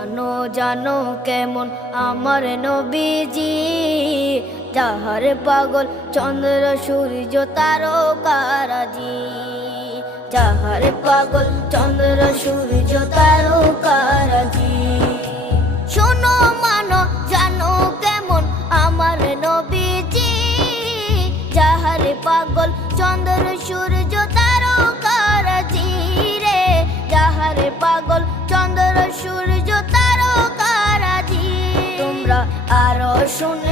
জানো জানো কেমন আমার নবীজি, যাহার পাগল চন্দ্র সূর্য তারকারাজি, যাহার পাগল চন্দ্র সূর্য তারকারাজি। শোনো মানো জানো কেমন আমার নবীজি, যাহার পাগল চন্দ্র সূর্য তারকারাজি রে, যাহার পাগল চন্দ্র সূর্য তারকারাজি। তোমরা আরো শুনে